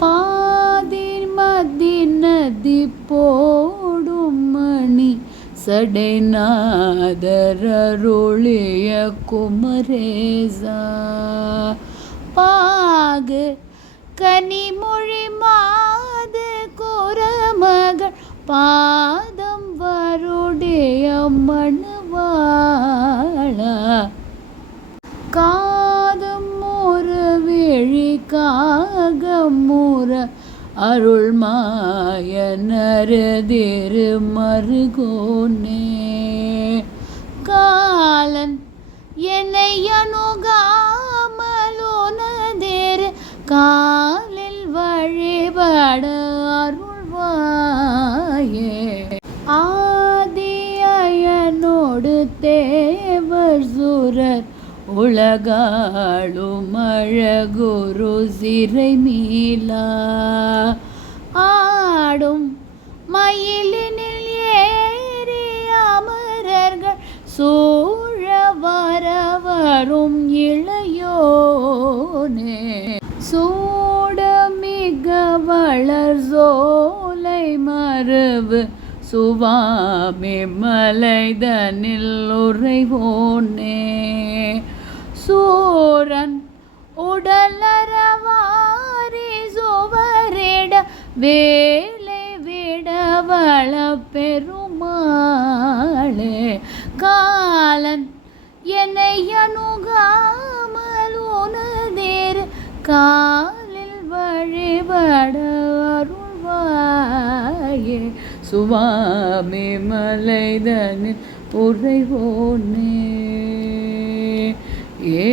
பாதிர் மதி நதி போடும் மணி சடைநாதரருளிய குமரேசா பாகு கனிமொழி மாது குரமகள் பாதம் வருடைய மணவாளா காதம் மூற விழி காகமுற அருள் மாய நரதிரு மருகோனே காலன் என்னை அணுகாமலோனதேர் காலில் வழிபட அருள்வாயே ஆதியனோடு தேவர் சுரர் உலகாளும் அழகுரு சிறை மீளா ஆடும் மயிலினில் ஏறி அமரர்கள் சூழ வரவரும் இளையோனே சூட மிக வளர் சோலை மரபு சுவாமி மலைதனில் உறைவோனே சூரன் உடலறவாரி சுவரிட வேலை விடவள பெருமாளே காலன் என்னை அணுகாமல் உனதேர் காலில் வழிபட அருள்வாயே சுவாமி மலைதனில் உறைவோனே ஏ